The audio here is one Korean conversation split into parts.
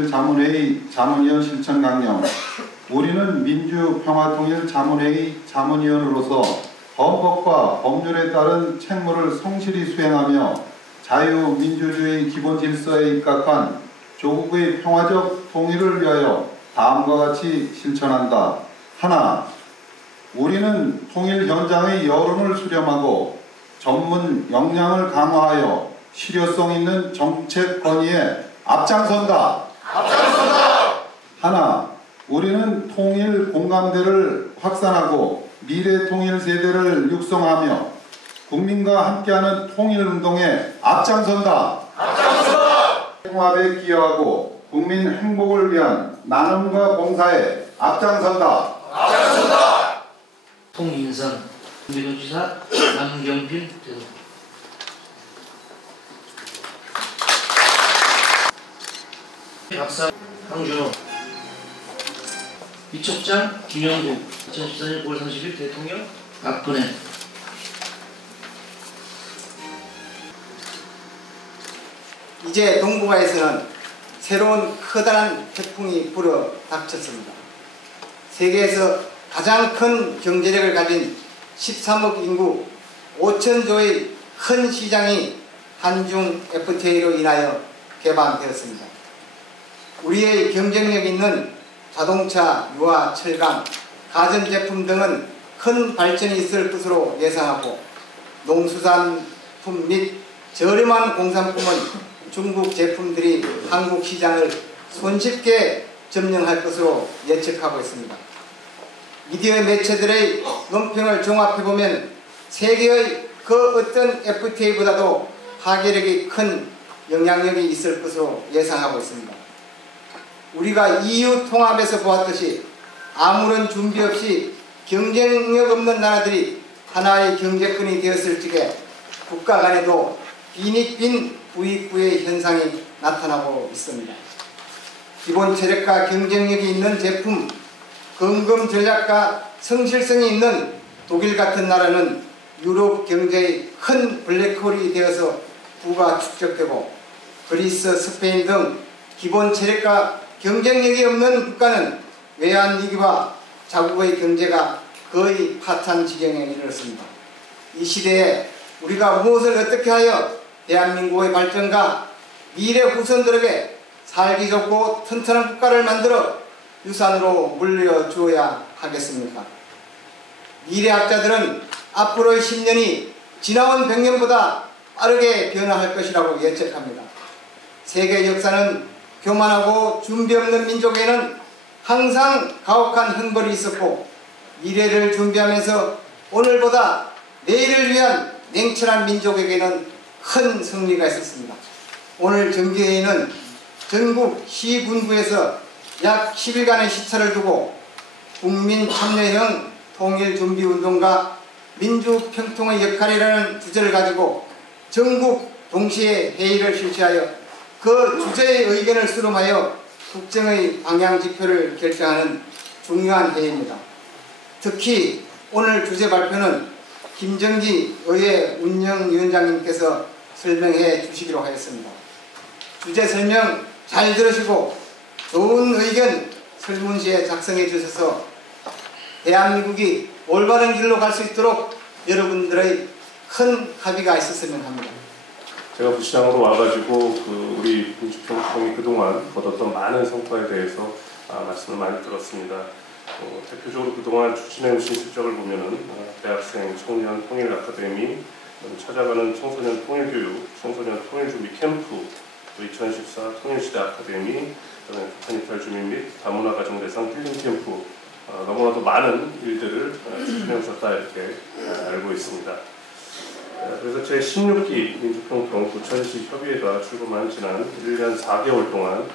민주평화통일자문회의 자문위원 실천 강령. 우리는 민주평화통일자문회의 자문위원으로서 헌법과 법률에 따른 책무를 성실히 수행하며 자유민주주의 기본질서에 입각한 조국의 평화적 통일을 위하여 다음과 같이 실천한다. 하나, 우리는 통일 현장의 여론을 수렴하고 전문 역량을 강화하여 실효성 있는 정책 건의에 앞장선다. 하나, 우리는 통일 공감대를 확산하고 미래 통일 세대를 육성하며 국민과 함께하는 통일운동에 앞장선다. 통합에 기여하고 국민 행복을 위한 나눔과 봉사에 앞장선다. 통인선 경기도지사 남경필 대표. 박사 황준호. 이촉장 김영국. 2014년 9월 30일 대통령 박근혜. 이제 동북아에서는 새로운 커다란 태풍이 불어 닥쳤습니다. 세계에서 가장 큰 경제력을 가진 13억 인구 5천조의 큰 시장이 한중 FTA로 인하여 개방되었습니다. 우리의 경쟁력 있는 자동차, 유화, 철강, 가전제품 등은 큰 발전이 있을 것으로 예상하고 농수산품 및 저렴한 공산품은 중국 제품들이 한국 시장을 손쉽게 점령할 것으로 예측하고 있습니다. 미디어 매체들의 논평을 종합해보면 세계의 그 어떤 FTA보다도 파괴력이 큰 영향력이 있을 것으로 예상하고 있습니다. 우리가 EU 통합에서 보았듯이 아무런 준비 없이 경쟁력 없는 나라들이 하나의 경제권이 되었을 적에 국가 간에도 빈익빈 부익부의 현상이 나타나고 있습니다. 기본 체력과 경쟁력이 있는 제품, 금금 전략과 성실성이 있는 독일 같은 나라는 유럽 경제의 큰 블랙홀이 되어서 부가 축적되고 그리스, 스페인 등 기본 체력과 경쟁력이 없는 국가는 외환위기와 자국의 경제가 거의 파탄 지경에 이르렀습니다. 이 시대에 우리가 무엇을 어떻게 하여 대한민국의 발전과 미래 후손들에게 살기 좋고 튼튼한 국가를 만들어 유산으로 물려주어야 하겠습니까? 미래학자들은 앞으로의 10년이 지나온 100년보다 빠르게 변화할 것이라고 예측합니다. 세계 역사는 교만하고 준비 없는 민족에는 항상 가혹한 형벌이 있었고 미래를 준비하면서 오늘보다 내일을 위한 냉철한 민족에게는 큰 승리가 있었습니다. 오늘 정기회의는 전국 시군구에서 약 10일간의 시차를 두고 국민 참여형 통일준비운동과 민주평통의 역할이라는 주제를 가지고 전국 동시에 회의를 실시하여 그 주제의 의견을 수렴하여 국정의 방향지표를 결정하는 중요한 회의입니다. 특히 오늘 주제 발표는 김정기 의회 운영위원장님께서 설명해 주시기로 하였습니다. 주제 설명 잘 들으시고 좋은 의견 설문지에 작성해 주셔서 대한민국이 올바른 길로 갈 수 있도록 여러분들의 큰 합의가 있었으면 합니다. 제가 부시장으로 와가지고 우리 민주평통이 그동안 거뒀던 많은 성과에 대해서 말씀을 많이 들었습니다. 대표적으로 그동안 추진해 오신 실적을 보면은 대학생 청년 통일 아카데미, 찾아가는 청소년 통일교육, 청소년 통일준비 캠프, 2014 통일시대 아카데미, 북한이탈 주민 및 다문화 가정 대상 힐링 캠프, 너무나도 많은 일들을 추진해 오셨다 이렇게 알고 있습니다. 그래서 제16기 민주평통 부천시 협의회가 출범한 지난 1년 4개월 동안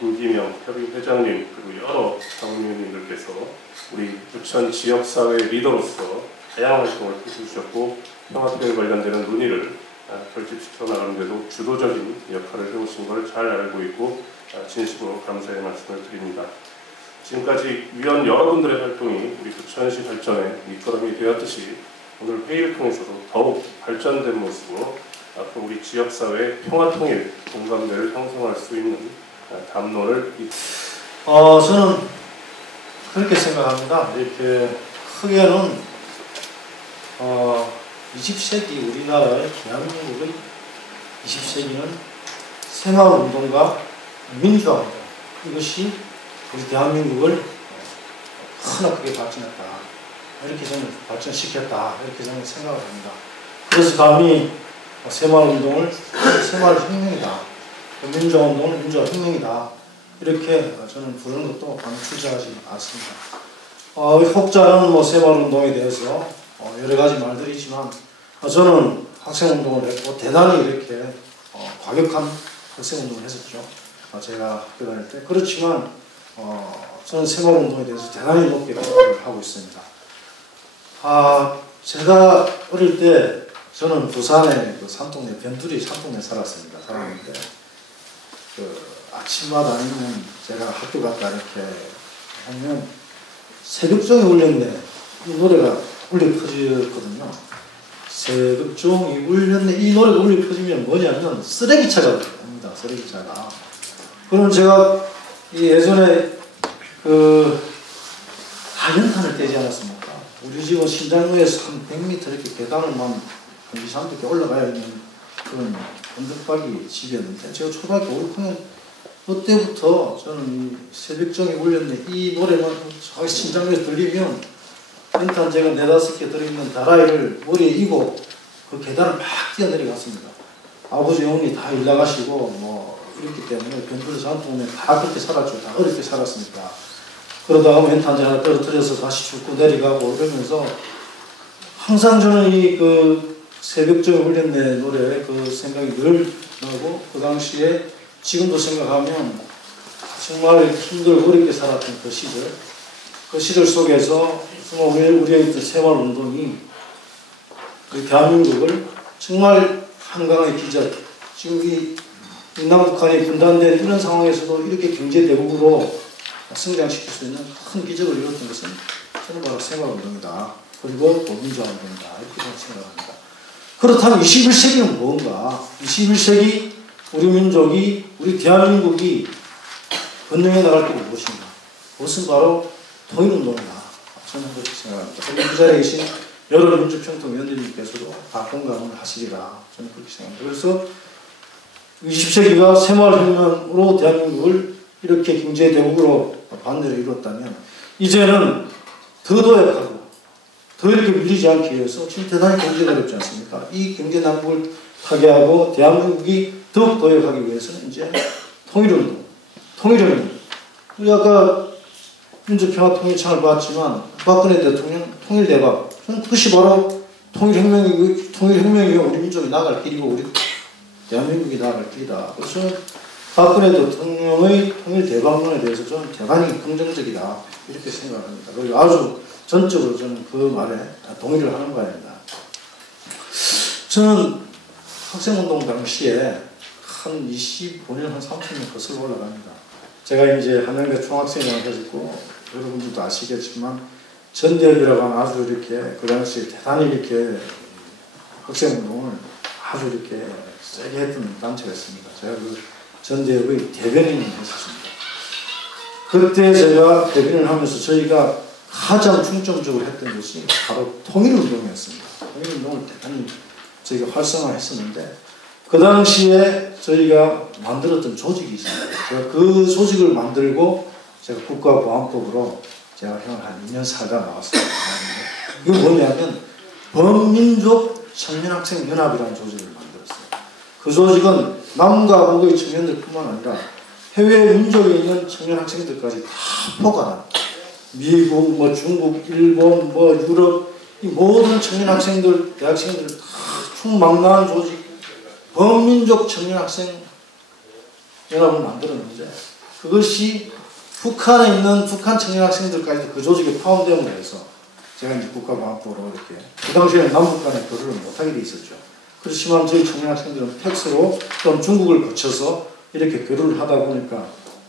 김기명 협의회장님 그리고 여러 사무위원님들께서 우리 부천 지역사회 리더로서 다양한 활동을 펼쳐주셨고 평화통일 관련되는 논의를 결집시켜 나가는데도 주도적인 역할을 해오신 걸 잘 알고 있고 진심으로 감사의 말씀을 드립니다. 지금까지 위원 여러분들의 활동이 우리 부천시 발전에 밑거름이 되었듯이 오늘 회의를 통해서도 더욱 발전된 모습으로 앞으로 우리 지역사회의 평화통일 공감대를 형성할 수 있는 담론을 저는 그렇게 생각합니다. 이렇게 크게는 20세기 우리나라의 대한민국의 20세기는 새마을운동과 민주화운동, 이것이 우리 대한민국을 크게 발전했다. 이렇게 저는 발전시켰다. 이렇게 저는 생각을 합니다. 그래서 감히 새마을운동을 새마을혁명이다. 민주화운동은 민주화혁명이다. 이렇게 저는 부르는 것도 방출하지 않습니다. 혹자는 새마을운동에 대해서 여러 가지 말들이 있지만 저는 학생운동을 했고 대단히 이렇게 과격한 학생운동을 했었죠. 제가 학교 다닐 때. 그렇지만 저는 새마을운동에 대해서 대단히 높게 평가를 하고 있습니다. 제가 어릴 때 저는 부산의 그 산동네 변두리 산동네 살았습니다. 살았는데 아침마다 아니면 제가 학교 갔다 이렇게 하면 새벽종이 울렸네 이 노래가 울려 퍼졌거든요. 새벽종이 울렸네 이 노래가 울려 퍼지면 뭐냐면 쓰레기차가 옵니다. 쓰레기차가. 그럼 제가 예전에 하연탄을 떼지 않았습니까? 우리 집은 신장로에서 한 100m 이렇게 계단을만 한 2, 3m 이렇게 올라가야 하는 그런 언덕박이 집이었는데 제가 초등학교 5, 6학년 그때부터 저는 이 새벽종이 울렸네 이 노래만 신장로에서 들리면 일단 제가 4, 5개 들어있는 다라이를 머리에 이고 그 계단을 막 뛰어내려갔습니다. 아버지 어머니 다 일 나가시고 그렇기 때문에 변두리 산동네 다 그렇게 살았죠. 다 어렵게 살았으니까. 그러다가 멘탄지 하나 떨어뜨려서 다시 죽고 내려가고 이러면서 항상 저는 이 새벽종이 울렸네 노래 그 생각이 늘 나고 그 당시에 지금도 생각하면 정말 힘들고 어렵게 살았던 그 시절 속에서 정말 우리의 새마을운동이 우리 대한민국을 정말 한강의 기적, 지금 이 남북한이 분단된 이런 상황에서도 이렇게 경제대국으로 성장시킬 수 있는 큰 기적을 이뤘던 것은 저는 바로 새마을운동이다. 그리고 민주화운동이다. 이렇게 저는 생각합니다. 그렇다면 21세기는 뭔가? 21세기 우리 민족이, 우리 대한민국이 건너해 나갈 게 무엇인가? 그것은 바로 통일운동이다. 저는 그렇게 생각합니다. 그 자리에 계신 여러 민주평통위원님께서도 다 공감을 하시리라. 저는 그렇게 생각합니다. 그래서 20세기가 새마을혁명으로 대한민국을 이렇게 경제대국으로 반대로 이뤘다면 이제는 더 도약하고 더 이렇게 밀리지 않기 위해서 지금 대단히 경제가 어렵지 않습니까? 이 경제난국을 타개하고 대한민국이 더욱 도약하기 위해서는 이제 통일운동. 우리 아까 민주평화통일청을 봤지만 박근혜 대통령 통일대박. 저는 그것이 바로 통일혁명이고 우리 민족이 나아갈 길이고 우리 대한민국이 나아갈 길이다. 그래서 박근혜 대통령의 통일대박론에 대해서 저는 대단히 긍정적이다. 이렇게 생각합니다. 그리고 아주 전적으로 저는 그 말에 동의를 하는 바입니다. 저는 학생운동 당시에 한 25년, 한 30년 거슬러 올라갑니다. 제가 이제 한양대 총학생회를 가지고 여러분들도 아시겠지만 전대협이라고 하는 아주 이렇게 그 당시에 대단히 이렇게 학생운동을 아주 이렇게 세게 했던 단체가 있습니다. 제가 그 전대협의 대변인을 했었습니다. 그때 제가 대변인을 하면서 저희가 가장 중점적으로 했던 것이 바로 통일운동이었습니다. 통일운동을 대단히 저희가 활성화했었는데 그 당시에 저희가 만들었던 조직이 있습니다. 제가 그 조직을 만들고 제가 국가보안법으로 제가 한 2년 살다 나왔습니다. 이게 뭐냐면 범민족 청년학생연합이라는 조직을 만들었어요. 그 조직은 남과 북의 청년들뿐만 아니라 해외 민족에 있는 청년학생들까지 다 포괄한 미국, 중국, 일본, 유럽 이 모든 청년학생들, 대학생들 다 총망라한 조직 범민족 청년학생 연합을 만들었는데 그것이 북한에 있는 북한 청년학생들까지도 그 조직에 포함됨으로 해서 제가 이제 국가보안법으로 이렇게 그 당시에는 남북간에 교류를 못하게 돼 있었죠. 그렇지만 저희 청년학생들은 팩스로 또는 중국을 거쳐서 이렇게 교류를 하다 보니까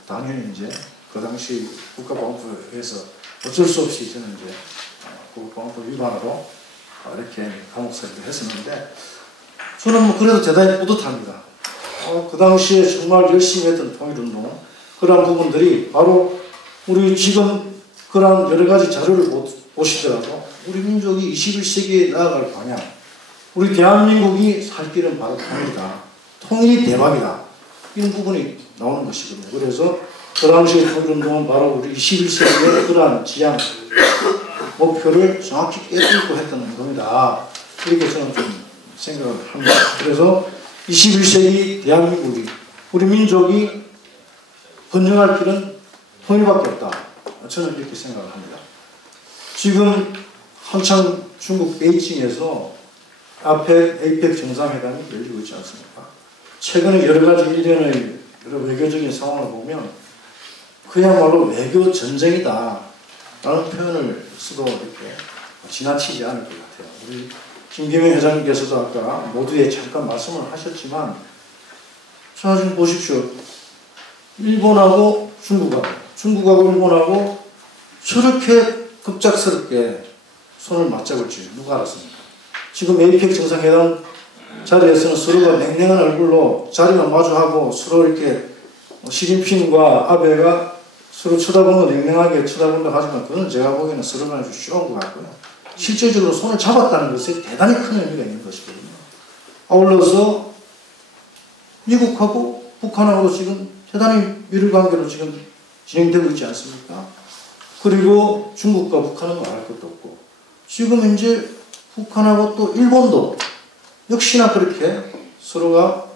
당연히 이제 그 당시 국가보안법에서 어쩔 수 없이 저는 이제 국가보안법 위반으로 이렇게 감옥살이를 했었는데 저는 그래도 대단히 뿌듯합니다. 그 당시에 정말 열심히 했던 통일운동 그러한 부분들이 바로 우리 지금 그러한 여러 가지 자료를 보시더라도 우리 민족이 21세기에 나아갈 방향, 우리 대한민국이 살 길은 바로 통일이다. 통일이 대박이다. 이런 부분이 나오는 것이거든요. 그래서 그 당시의 통일운동은 바로 우리 21세기의 그러한 지향, 목표를 정확히 깨뚫고 했던 운동이다. 이렇게 저는 좀 생각을 합니다. 그래서 21세기 대한민국이, 우리 민족이 번영할 길은 통일밖에 없다. 저는 이렇게 생각을 합니다. 지금 한창 중국 베이징에서 APEC 정상회담이 열리고 있지 않습니까? 최근에 여러 가지 일련의 여러 외교적인 상황을 보면 그야말로 외교 전쟁이다 라는 표현을 써도 이렇게 지나치지 않을 것 같아요. 우리 김기명 회장님께서도 아까 모두에 잠깐 말씀을 하셨지만, 자, 지금 보십시오. 일본하고 중국하고 일본하고 저렇게 급작스럽게 손을 맞잡을지 누가 알았습니까? 지금 APEC 정상회담 자리에서는 서로가 냉랭한 얼굴로 자리만 마주하고 서로 이렇게 시진핑과 아베가 서로 쳐다보는 거 냉랭하게 쳐다본다 하지만 그건 제가 보기에는 서로가 아주 쉬운 것 같고요. 실질적으로 손을 잡았다는 것에 대단히 큰 의미가 있는 것이거든요. 아울러서 미국하고 북한하고도 지금 대단히 미를 관계로 지금 진행되고 있지 않습니까? 그리고 중국과 북한은 말할 것도 없고, 지금 이제 북한하고 또 일본도 역시나 그렇게 서로가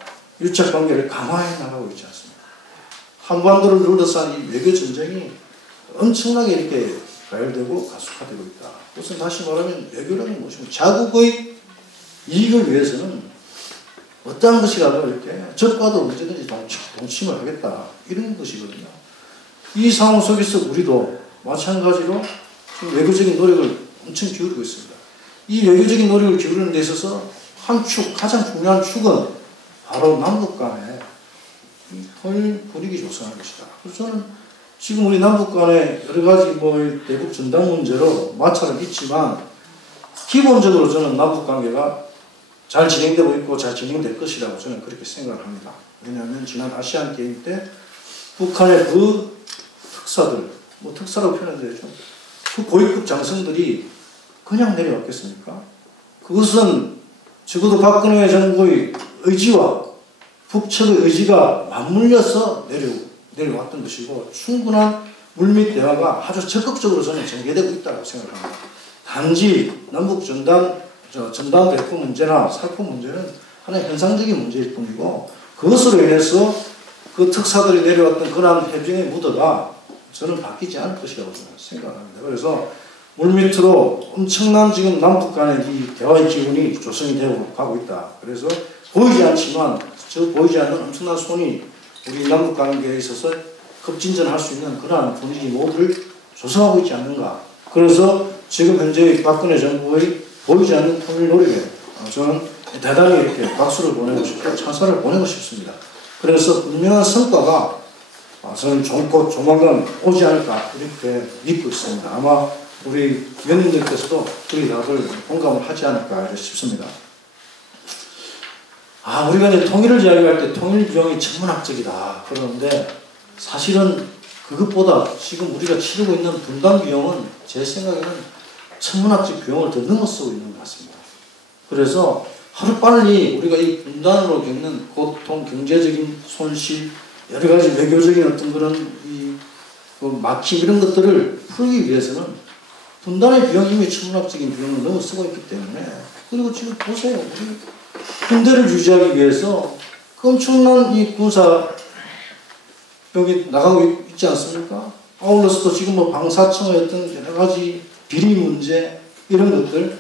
유착 관계를 강화해 나가고 있지 않습니까? 한반도를 둘러싼 이 외교 전쟁이 엄청나게 이렇게 가열되고 가속화되고 있다. 그것은 다시 말하면 외교라는 것이면 자국의 이익을 위해서는 어떠한 것이라도 이렇게 적과도 언제든지 동침을 하겠다. 이런 것이거든요. 이 상황 속에서 우리도 마찬가지로 지금 외교적인 노력을 엄청 기울이고 있습니다. 이 외교적인 노력을 기울이는 데 있어서 한 축, 가장 중요한 축은 바로 남북 간의 통일 분위기 조성하는 것이다. 그래서 저는 지금 우리 남북 간의 여러 가지 대북 전당 문제로 마찰은 있지만, 기본적으로 저는 남북 관계가 잘 진행되고 있고 잘 진행될 것이라고 저는 그렇게 생각을 합니다. 왜냐하면 지난 아시안 게임 때 북한의 그 특사들, 특사라고 표현해야죠. 그 고위급 장성들이 그냥 내려왔겠습니까? 그것은 적어도 박근혜 정부의 의지와 북측의 의지가 맞물려서 내려왔던 것이고, 충분한 물밑 대화가 아주 적극적으로 저는 전개되고 있다고 생각합니다. 단지 남북 전단 대포 문제나 살포 문제는 하나의 현상적인 문제일 뿐이고, 그것으로 인해서 그 특사들이 내려왔던 그러한 해병의 무드가 저는 바뀌지 않을 것이라고 저는 생각합니다. 그래서 물밑으로 엄청난 지금 남북 간의 이 대화의 기운이 조성이 되고 가고 있다. 그래서 보이지 않지만 저 보이지 않는 엄청난 손이 우리 남북 관계에 있어서 급진전할 수 있는 그러한 분위기 모두를 조성하고 있지 않는가. 그래서 지금 현재 박근혜 정부의 보이지 않는 통일 노력에 저는 대단히 이렇게 박수를 보내고 싶고 찬사를 보내고 싶습니다. 그래서 분명한 성과가 저는 조만간 오지 않을까 이렇게 믿고 있습니다. 아마 우리 위원님들께서도 그 답을 공감을 하지 않을까 싶습니다. 우리가 이제 통일을 이야기할 때 통일 비용이 천문학적이다 그러는데, 사실은 그것보다 지금 우리가 치르고 있는 분단 비용은 제 생각에는 천문학적 비용을 더 넘어서고 있는 것 같습니다. 그래서 하루빨리 우리가 이 분단으로 겪는 고통, 경제적인 손실, 여러 가지 외교적인 어떤 그런 막힘 이런 것들을 풀기 위해서는 분단의 비용이 이미 천문학적인 비용을 넘어서고 있기 때문에, 그리고 지금 보세요. 우리 군대를 유지하기 위해서 그 엄청난 이 군사 병이 나가고 있지 않습니까? 아울러서도 지금 방사청의 어떤 여러 가지 비리 문제 이런 것들,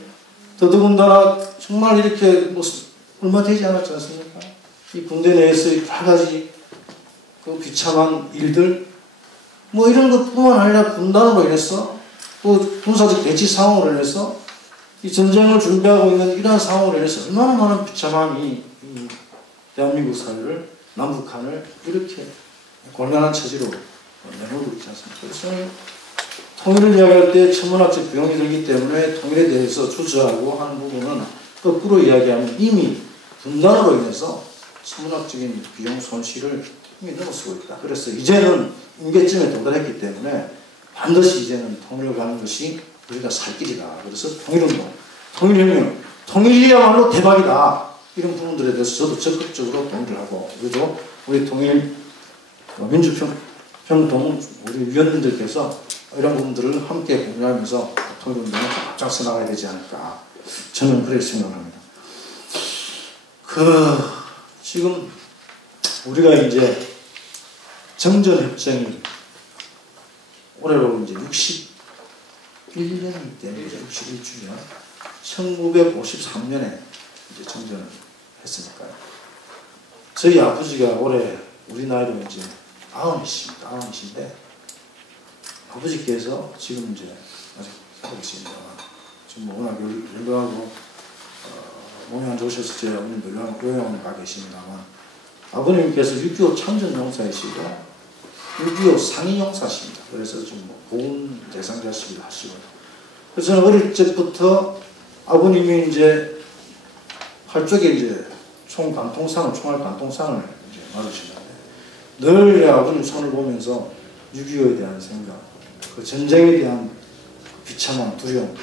더더군다나 정말 이렇게 얼마 되지 않았지 않습니까? 이 군대 내에서 여러 가지 그 비참한 일들 이런 것뿐만 아니라 분단으로 인해서 또 군사적 대치 상황으로 인해서 이 전쟁을 준비하고 있는 이러한 상황으로 인해서 얼마나 많은 비참함이 이 대한민국 사회를, 남북한을 이렇게 곤란한 처지로 내놓고 있지 않습니까? 그래서 통일을 이야기할 때 천문학적 비용이 들기 때문에 통일에 대해서 주저하고 하는 부분은 거꾸로 이야기하면 이미 분단으로 인해서 천문학적인 비용 손실을 이미 넘어서고 있다. 그래서 이제는 임계점에 도달했기 때문에 반드시 이제는 통일을 가는 것이 우리가 살 길이다. 그래서 통일운동, 통일혁명, 통일이야말로 대박이다. 이런 부분들에 대해서 저도 적극적으로 동의를 하고, 우리도 우리 통일 민주평통 우리 위원님들께서 이런 부분들을 함께 공유하면서 통일운동에 앞장서 나가야 되지 않을까. 저는 그렇게 생각합니다. 지금 우리가 이제 정전협정이 올해로 이제 61년이 되는 61주년, 1953년에 이제 정전을 했으니까요. 저희 아버지가 올해 우리 나이로 이제 90이신데, 아버지께서 지금 이제 아직 살고 계십니다. 지금 워낙 연로하고 몸이 안 좋으셔서 제 어머님도 요양원에 가 계십니다만, 아버님께서 6.25 참전용사이시고 6.25 상인용사십니다. 그래서 지금 고운 대상자시기도 하시고, 그래서 저는 어릴 적부터 아버님이 이제 팔 쪽에 이제 총알 관통상을 이제 맞으시는데, 늘 아버님 손을 보면서 6.25에 대한 생각, 그 전쟁에 대한 비참한 두려움,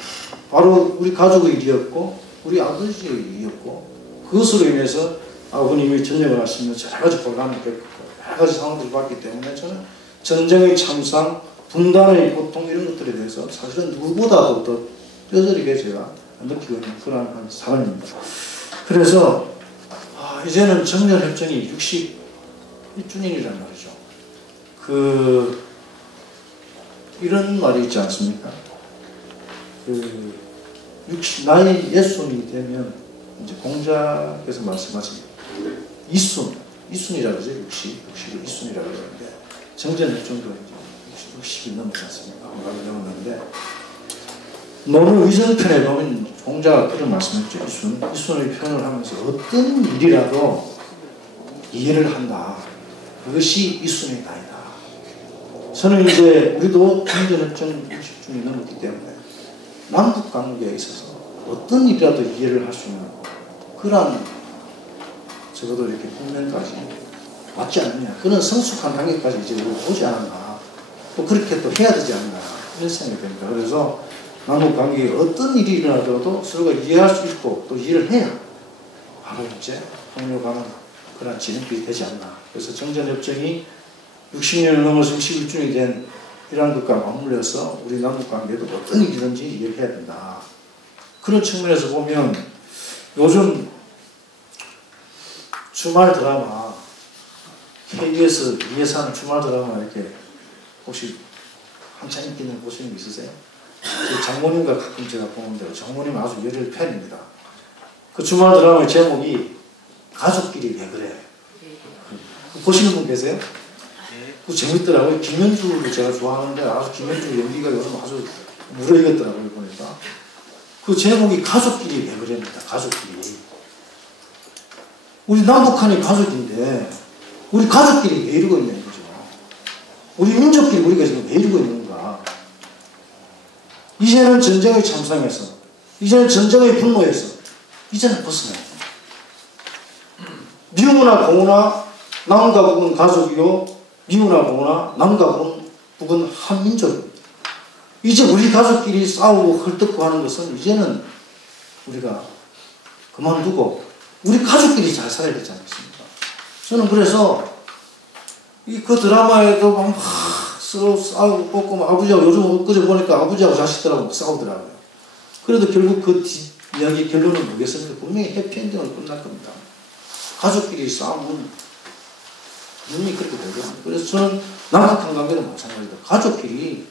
바로 우리 가족의 일이었고 우리 아버지의 일이었고, 그것으로 인해서 아버님이 전쟁을 하시면서 여러 가지 곤란을 겪고 여러 가지 상황들을 봤기 때문에 저는 전쟁의 참상, 분단의 고통 이런 것들에 대해서 사실은 누구보다도 더 뼈저리게 제가 느끼고 있는 그런 사람입니다. 그래서 이제는 정전협정이 61주년이란 말이죠. 이런 말이 있지 않습니까? 나이 60이 되면 이제 공자께서 말씀하신 이순이라고 그러죠. 60을 이순이라고 그러는데, 정전협정도 이제 60이 넘지 않습니까? 한가위 넘었는데, 논어 위전편에 보면 공자가 그런 말씀했죠. 이순의 표현을 하면서 어떤 일이라도 이해를 한다. 그것이 이순의 나이다. 저는 이제 우리도 정전협정 60주년이 넘었기 때문에 남북 관계에 있어서 어떤 일이라도 이해를 할 수 있는 그런, 적어도 이렇게 국면까지 왔지 않느냐, 그런 성숙한 단계까지 이제 오지 않았나, 또 그렇게 또 해야 되지 않나, 이런 생각이 듭니다. 그래서 남북 관계에 어떤 일이 일어나더라도 서로가 이해할 수 있고 또 이해를 해야 바로 이제 통일가는 그런 진행길이 되지 않나. 그래서 정전협정이 60년을 넘어서 61주년이 된 이런 것과 맞물려서 우리 남북 관계도 어떤 일이든지 이해를 해야 된다. 그런 측면에서 보면 요즘 주말 드라마, KBS 이해산 주말 드라마 이렇게 혹시 한창 인기 있는 거 보시는 거 있으세요? 장모님과 가끔 제가 보는데, 장모님 아주 열혈 팬입니다. 그 주말 드라마의 제목이 가족끼리 왜 그래? 보시는 분 계세요? 그 재밌더라고요. 김현주를 제가 좋아하는데 아주 김현주 연기가 요즘 아주 무르익었더라고요, 보니까. 그 제목이 가족끼리 왜 그래입니다. 가족끼리. 우리 남북한이 가족인데 우리 가족끼리 왜 이러고 있냐는 거죠. 우리 민족끼리 우리가 지금 왜 이러고 있는 건가. 이제는 전쟁의 참상에서, 이제는 전쟁의 분노에서 이제는 벗어나야 됩니다. 미우나 고우나 남과 북은 가족이요, 미우나 고우나 남과 북은 한 민족입니다. 이제 우리 가족끼리 싸우고 헐뜯고 하는 것은 이제는 우리가 그만두고 우리 가족끼리 잘 살아야 되지 않겠습니까? 저는 그래서 그 드라마에도 막 서로 싸우고 뻗고, 아버지하고 요즘 엊그제 보니까 아버지하고 자식들하고 싸우더라고요. 그래도 결국 그 이야기 결론은 뭐겠습니까? 분명히 해피엔딩으로 끝날 겁니다. 가족끼리 싸우면 분명히 그렇게 되거든요. 그래서 저는 남북한 관계도 마찬가지다. 가족끼리